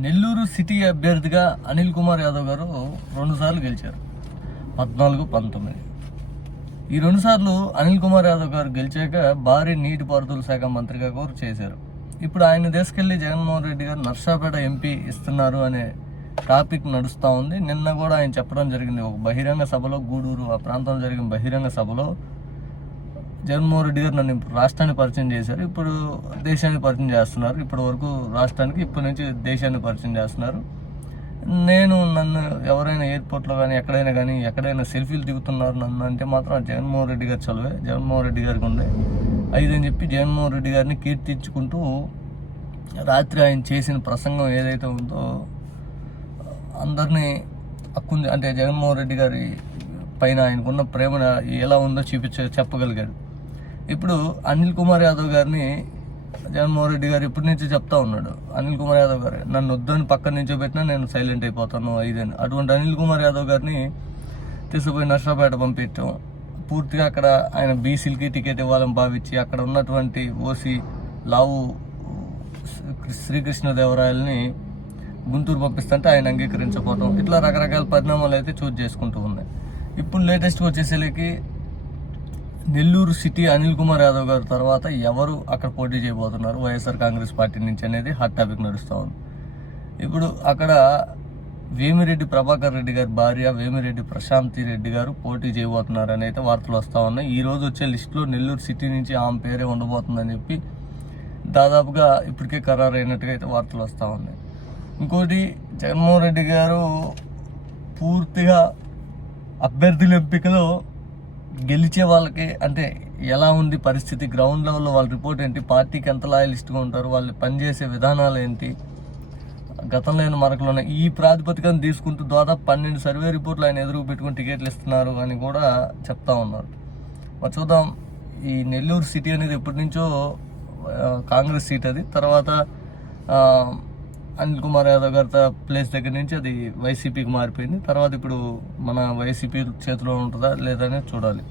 Nellore city అభ్యర్థిగా అనిల్ కుమార్ యాదవ్ గారు రెండుసార్లు గెలిచారు. పద్నాలుగు పంతొమ్మిది. ఈ రెండుసార్లు అనిల్ కుమార్ యాదవ్ గారు గెలిచాక భారీ నీటిపారుదల శాఖ మంత్రిగా కూడా చేశారు. ఇప్పుడు ఆయన తీసుకెళ్ళి జగన్మోహన్ రెడ్డి గారు నర్సాపేట ఎంపీ ఇస్తున్నారు అనే టాపిక్ నడుస్తూ ఉంది. నిన్న కూడా ఆయన చెప్పడం జరిగింది. ఒక బహిరంగ సభలో గూడూరు ఆ ప్రాంతంలో జరిగిన బహిరంగ సభలో జగన్మోహన్ రెడ్డి గారు నన్ను ఇప్పుడు రాష్ట్రాన్ని పరిచయం చేశారు. ఇప్పుడు దేశాన్ని పరిచయం చేస్తున్నారు. ఇప్పటి వరకు రాష్ట్రానికి ఇప్పటి నుంచి దేశాన్ని పరిచయం చేస్తున్నారు. నేను నన్ను ఎవరైనా ఎయిర్పోర్ట్లో కానీ ఎక్కడైనా కానీ ఎక్కడైనా సెల్ఫీలు దిగుతున్నారు నన్ను అంటే మాత్రం జగన్మోహన్ రెడ్డి గారు చదివే. జగన్మోహన్ రెడ్డి గారికి ఉండే ఐదని చెప్పి జగన్మోహన్ రెడ్డి గారిని కీర్తించుకుంటూ రాత్రి ఆయన చేసిన ప్రసంగం ఏదైతే ఉందో అందరినీ అక్కుంది. అంటే జగన్మోహన్ రెడ్డి గారి పైన ఆయనకున్న ప్రేమ ఎలా ఉందో చూపించ చెప్పగలిగాడు. ఇప్పుడు అనిల్ కుమార్ యాదవ్ గారిని జగన్మోహన్ రెడ్డి గారు ఇప్పటి నుంచి చెప్తా ఉన్నాడు. అనిల్ కుమార్ యాదవ్ గారు నన్ను వద్దని పక్కన నుంచో పెట్టినా నేను సైలెంట్ అయిపోతాను ఇదని అటువంటి అనిల్ కుమార్ యాదవ్ గారిని తీసుకుపోయి నర్సాపేట పంపించడం పూర్తిగా అక్కడ ఆయన బీసీలకి టికెట్ ఇవ్వాలని భావించి అక్కడ ఉన్నటువంటి ఓసీ లావు శ్రీకృష్ణదేవరాయల్ని గుంటూరు పంపిస్తుంటే ఆయన అంగీకరించకపోవడం ఇట్లా రకరకాల పరిణామాలు అయితే చూజ్ చేసుకుంటూ ఉన్నాయి. ఇప్పుడు లేటెస్ట్గా వచ్చేసరికి నెల్లూరు సిటీ అనిల్ కుమార్ యాదవ్ గారు తర్వాత ఎవరు అక్కడ పోటీ చేయబోతున్నారు? వైఎస్ఆర్ కాంగ్రెస్ పార్టీ నుంచి అనేది హాట్ టాపిక్ నడుస్తూ ఉంది. ఇప్పుడు అక్కడ వేమిరెడ్డి ప్రభాకర్ రెడ్డి గారి భార్య వేమిరెడ్డి ప్రశాంతి రెడ్డి గారు పోటీ చేయబోతున్నారు అని అయితే వార్తలు వస్తూ ఉన్నాయి. ఈ రోజు వచ్చే లిస్టులో నెల్లూరు సిటీ నుంచి ఆమె పేరే ఉండబోతుందని చెప్పి దాదాపుగా ఇప్పటికే ఖరారు అయినట్టుగా అయితే వార్తలు వస్తూ ఉన్నాయి. ఇంకోటి జగన్మోహన్ రెడ్డి గారు పూర్తిగా అభ్యర్థుల ఎంపికలో గెలిచే వాళ్ళకి అంటే ఎలా ఉంది పరిస్థితి గ్రౌండ్ లెవెల్లో వాళ్ళ రిపోర్ట్ ఏంటి పార్టీకి ఎంత లాయలిస్ట్గా ఉంటారు వాళ్ళు పనిచేసే విధానాలు ఏంటి గతంలో అయిన మరకలు ఉన్నాయి? ఈ ప్రాతిపదికను తీసుకుంటూ దాదాపు పన్నెండు సర్వే రిపోర్ట్లు ఆయన ఎదురు పెట్టుకుని టికెట్లు ఇస్తున్నారు అని కూడా చెప్తా ఉన్నారు. మరి చూద్దాం ఈ నెల్లూరు సిటీ అనేది ఎప్పటి నుంచో కాంగ్రెస్ సీట్ అది. తర్వాత అనిల్ కుమార్ యాదవ్ గారి ప్లేస్ దగ్గర నుంచి అది వైసీపీకి మారిపోయింది. తర్వాత ఇప్పుడు మన వైసీపీ చేతిలో ఉంటుందా లేదా అనేది చూడాలి.